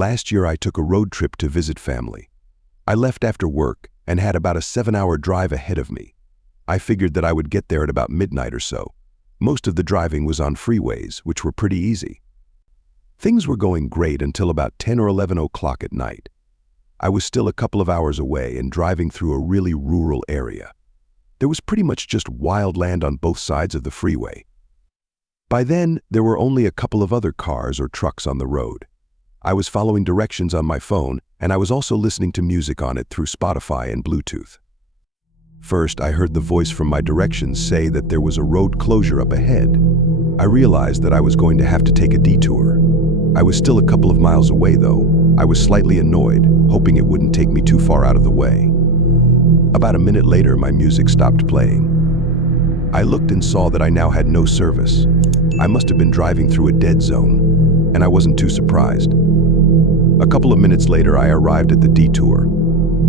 Last year I took a road trip to visit family. I left after work and had about a 7-hour drive ahead of me. I figured that I would get there at about midnight or so. Most of the driving was on freeways, which were pretty easy. Things were going great until about 10 or 11 o'clock at night. I was still a couple of hours away and driving through a really rural area. There was pretty much just wild land on both sides of the freeway. By then, there were only a couple of other cars or trucks on the road. I was following directions on my phone, and I was also listening to music on it through Spotify and Bluetooth. First, I heard the voice from my directions say that there was a road closure up ahead. I realized that I was going to have to take a detour. I was still a couple of miles away, though. I was slightly annoyed, hoping it wouldn't take me too far out of the way. About a minute later, my music stopped playing. I looked and saw that I now had no service. I must have been driving through a dead zone, and I wasn't too surprised. A couple of minutes later, I arrived at the detour.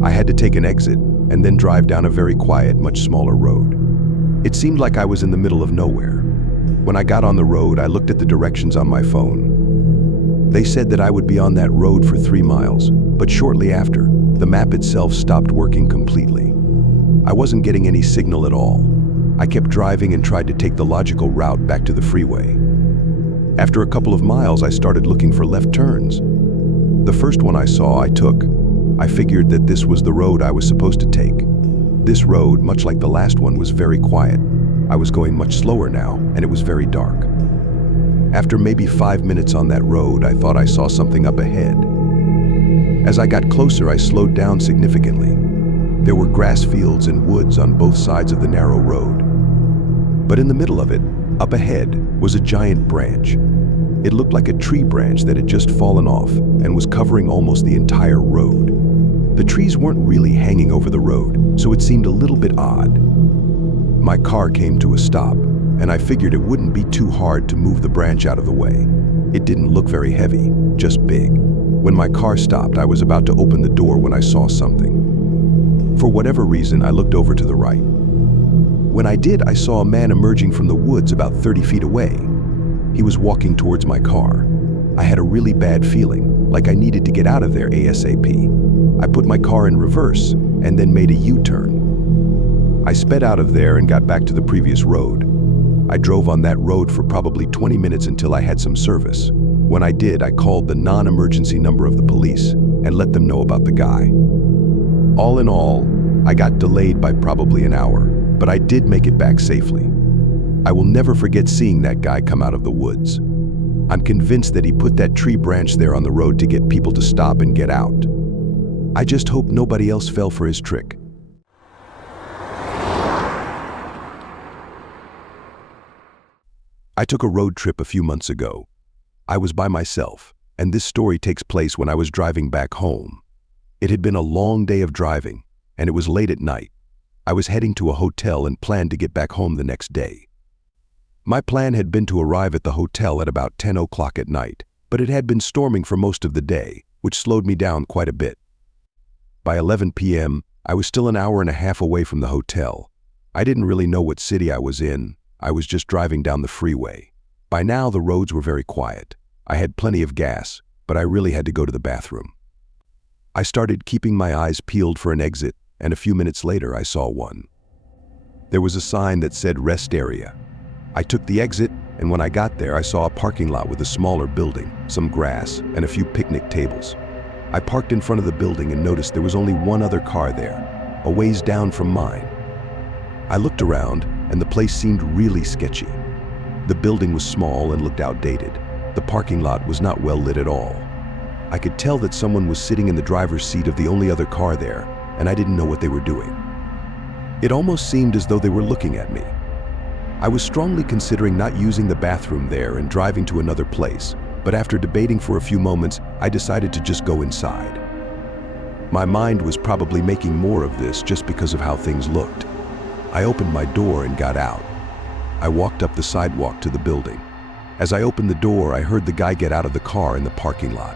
I had to take an exit and then drive down a very quiet, much smaller road. It seemed like I was in the middle of nowhere. When I got on the road, I looked at the directions on my phone. They said that I would be on that road for 3 miles, but shortly after, the map itself stopped working completely. I wasn't getting any signal at all. I kept driving and tried to take the logical route back to the freeway. After a couple of miles, I started looking for left turns. The first one I saw, I took. I figured that this was the road I was supposed to take. This road, much like the last one, was very quiet. I was going much slower now, and it was very dark. After maybe 5 minutes on that road, I thought I saw something up ahead. As I got closer, I slowed down significantly. There were grass fields and woods on both sides of the narrow road. But in the middle of it, up ahead, was a giant branch. It looked like a tree branch that had just fallen off and was covering almost the entire road. The trees weren't really hanging over the road, so it seemed a little bit odd. My car came to a stop, and I figured it wouldn't be too hard to move the branch out of the way. It didn't look very heavy, just big. When my car stopped, I was about to open the door when I saw something. For whatever reason, I looked over to the right. When I did, I saw a man emerging from the woods about 30 feet away. He was walking towards my car. I had a really bad feeling, like I needed to get out of there ASAP. I put my car in reverse and then made a U-turn. I sped out of there and got back to the previous road. I drove on that road for probably 20 minutes until I had some service. When I did, I called the non-emergency number of the police and let them know about the guy. All in all, I got delayed by probably an hour, but I did make it back safely. I will never forget seeing that guy come out of the woods. I'm convinced that he put that tree branch there on the road to get people to stop and get out. I just hope nobody else fell for his trick. I took a road trip a few months ago. I was by myself, and this story takes place when I was driving back home. It had been a long day of driving, and it was late at night. I was heading to a hotel and planned to get back home the next day. My plan had been to arrive at the hotel at about 10 o'clock at night, but it had been storming for most of the day, which slowed me down quite a bit. By 11 p.m., I was still an hour and a half away from the hotel. I didn't really know what city I was in. I was just driving down the freeway. By now, the roads were very quiet. I had plenty of gas, but I really had to go to the bathroom. I started keeping my eyes peeled for an exit, and a few minutes later, I saw one. There was a sign that said rest area. I took the exit, and when I got there, I saw a parking lot with a smaller building, some grass, and a few picnic tables. I parked in front of the building and noticed there was only one other car there, a ways down from mine. I looked around, and the place seemed really sketchy. The building was small and looked outdated. The parking lot was not well lit at all. I could tell that someone was sitting in the driver's seat of the only other car there, and I didn't know what they were doing. It almost seemed as though they were looking at me. I was strongly considering not using the bathroom there and driving to another place, but after debating for a few moments, I decided to just go inside. My mind was probably making more of this just because of how things looked. I opened my door and got out. I walked up the sidewalk to the building. As I opened the door, I heard the guy get out of the car in the parking lot.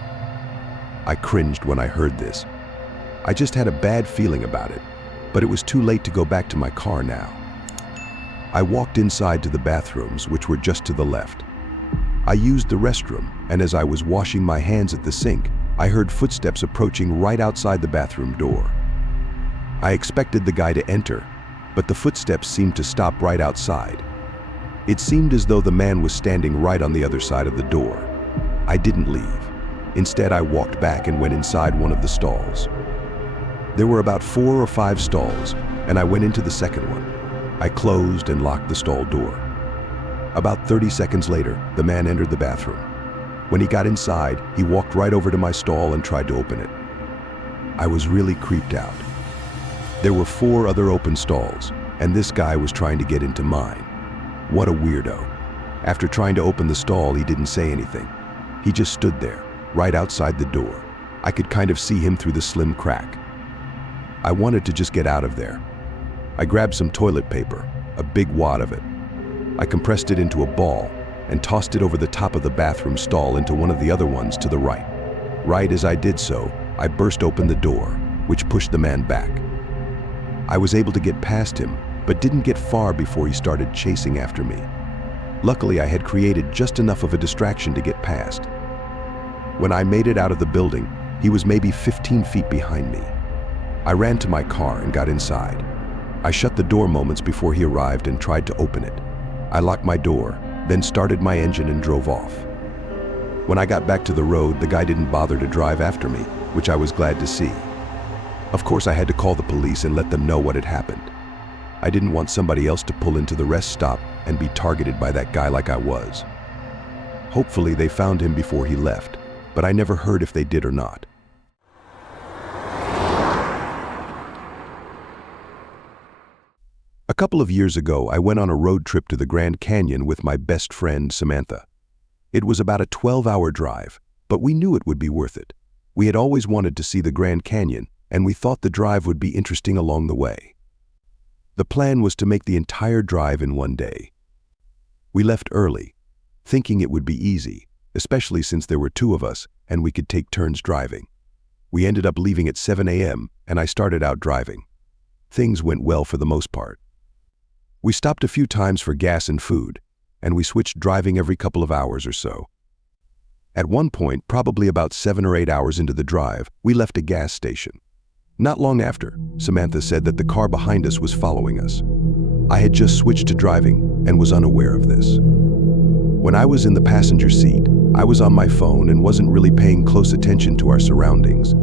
I cringed when I heard this. I just had a bad feeling about it, but it was too late to go back to my car now. I walked inside to the bathrooms, which were just to the left. I used the restroom, and as I was washing my hands at the sink, I heard footsteps approaching right outside the bathroom door. I expected the guy to enter, but the footsteps seemed to stop right outside. It seemed as though the man was standing right on the other side of the door. I didn't leave. Instead, I walked back and went inside one of the stalls. There were about 4 or 5 stalls, and I went into the second one. I closed and locked the stall door. About 30 seconds later, the man entered the bathroom. When he got inside, he walked right over to my stall and tried to open it. I was really creeped out. There were 4 other open stalls, and this guy was trying to get into mine. What a weirdo. After trying to open the stall, he didn't say anything. He just stood there, right outside the door. I could kind of see him through the slim crack. I wanted to just get out of there. I grabbed some toilet paper, a big wad of it. I compressed it into a ball and tossed it over the top of the bathroom stall into one of the other ones to the right. Right as I did so, I burst open the door, which pushed the man back. I was able to get past him, but didn't get far before he started chasing after me. Luckily, I had created just enough of a distraction to get past. When I made it out of the building, he was maybe 15 feet behind me. I ran to my car and got inside. I shut the door moments before he arrived and tried to open it. I locked my door, then started my engine and drove off. When I got back to the road, the guy didn't bother to drive after me, which I was glad to see. Of course, I had to call the police and let them know what had happened. I didn't want somebody else to pull into the rest stop and be targeted by that guy like I was. Hopefully, they found him before he left, but I never heard if they did or not. A couple of years ago, I went on a road trip to the Grand Canyon with my best friend, Samantha. It was about a 12-hour drive, but we knew it would be worth it. We had always wanted to see the Grand Canyon, and we thought the drive would be interesting along the way. The plan was to make the entire drive in one day. We left early, thinking it would be easy, especially since there were 2 of us and we could take turns driving. We ended up leaving at 7 a.m., and I started out driving. Things went well for the most part. We stopped a few times for gas and food, and we switched driving every couple of hours or so. At one point, probably about 7 or 8 hours into the drive, we left a gas station. Not long after, Samantha said that the car behind us was following us. I had just switched to driving and was unaware of this. When I was in the passenger seat, I was on my phone and wasn't really paying close attention to our surroundings.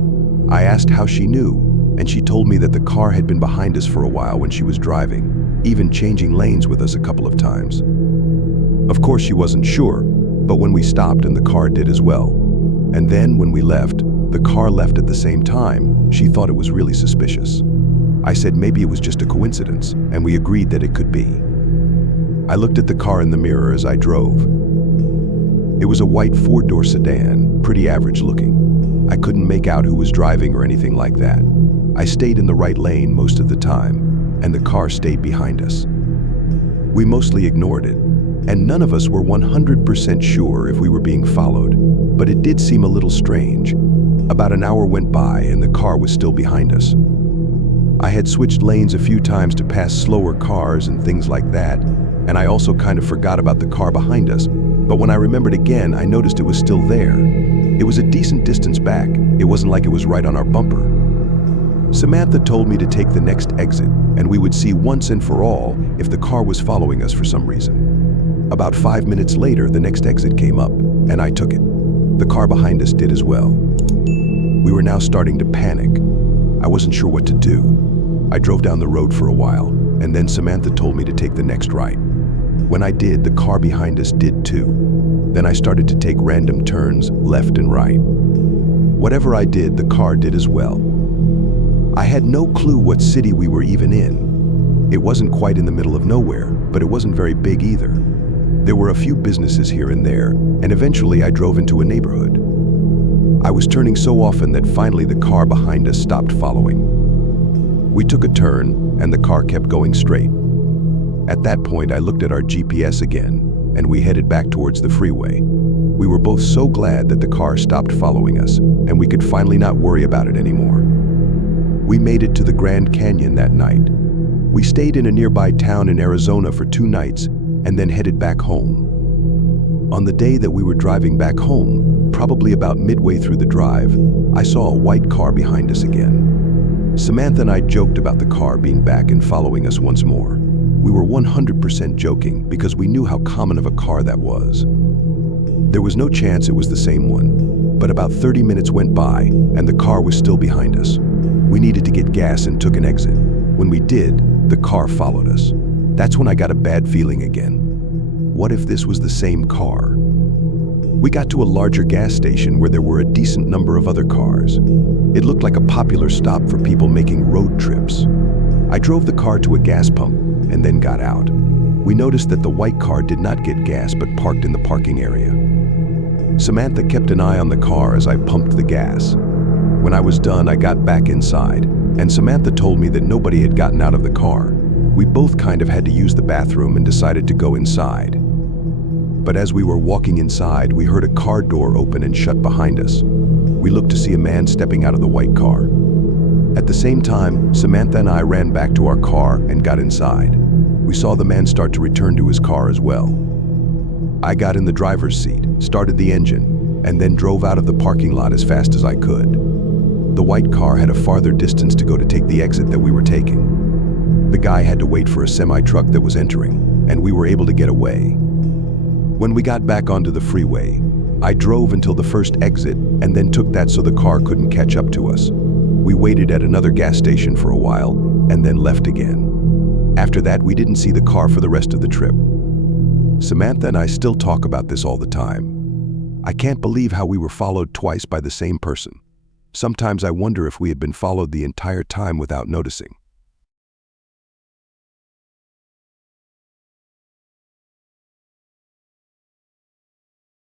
I asked how she knew, and she told me that the car had been behind us for a while when she was driving, even changing lanes with us a couple of times. Of course, she wasn't sure, but when we stopped and the car did as well. And then when we left, the car left at the same time, she thought it was really suspicious. I said maybe it was just a coincidence, and we agreed that it could be. I looked at the car in the mirror as I drove. It was a white 4-door sedan, pretty average looking. I couldn't make out who was driving or anything like that. I stayed in the right lane most of the time, and the car stayed behind us. We mostly ignored it, and none of us were 100% sure if we were being followed, but it did seem a little strange. About an hour went by and the car was still behind us. I had switched lanes a few times to pass slower cars and things like that, and I also kind of forgot about the car behind us, but when I remembered again, I noticed it was still there. It was a decent distance back. It wasn't like it was right on our bumper. Samantha told me to take the next exit, and we would see once and for all if the car was following us for some reason. About 5 minutes later, the next exit came up, and I took it. The car behind us did as well. We were now starting to panic. I wasn't sure what to do. I drove down the road for a while, and then Samantha told me to take the next right. When I did, the car behind us did too. Then I started to take random turns left and right. Whatever I did, the car did as well. I had no clue what city we were even in. It wasn't quite in the middle of nowhere, but it wasn't very big either. There were a few businesses here and there, and eventually I drove into a neighborhood. I was turning so often that finally the car behind us stopped following. We took a turn, and the car kept going straight. At that point, I looked at our GPS again, and we headed back towards the freeway. We were both so glad that the car stopped following us, and we could finally not worry about it anymore. We made it to the Grand Canyon that night. We stayed in a nearby town in Arizona for 2 nights, and then headed back home. On the day that we were driving back home, probably about midway through the drive, I saw a white car behind us again. Samantha and I joked about the car being back and following us once more. We were 100% joking because we knew how common of a car that was. There was no chance it was the same one, but about 30 minutes went by and the car was still behind us. We needed to get gas and took an exit. When we did, the car followed us. That's when I got a bad feeling again. What if this was the same car? We got to a larger gas station where there were a decent number of other cars. It looked like a popular stop for people making road trips. I drove the car to a gas pump and then got out. We noticed that the white car did not get gas but parked in the parking area. Samantha kept an eye on the car as I pumped the gas. When I was done, I got back inside, and Samantha told me that nobody had gotten out of the car. We both kind of had to use the bathroom and decided to go inside. But as we were walking inside, we heard a car door open and shut behind us. We looked to see a man stepping out of the white car. At the same time, Samantha and I ran back to our car and got inside. We saw the man start to return to his car as well. I got in the driver's seat, started the engine, and then drove out of the parking lot as fast as I could. The white car had a farther distance to go to take the exit that we were taking. The guy had to wait for a semi-truck that was entering, and we were able to get away. When we got back onto the freeway, I drove until the first exit and then took that so the car couldn't catch up to us. We waited at another gas station for a while and then left again. After that, we didn't see the car for the rest of the trip. Samantha and I still talk about this all the time. I can't believe how we were followed twice by the same person. Sometimes I wonder if we had been followed the entire time without noticing.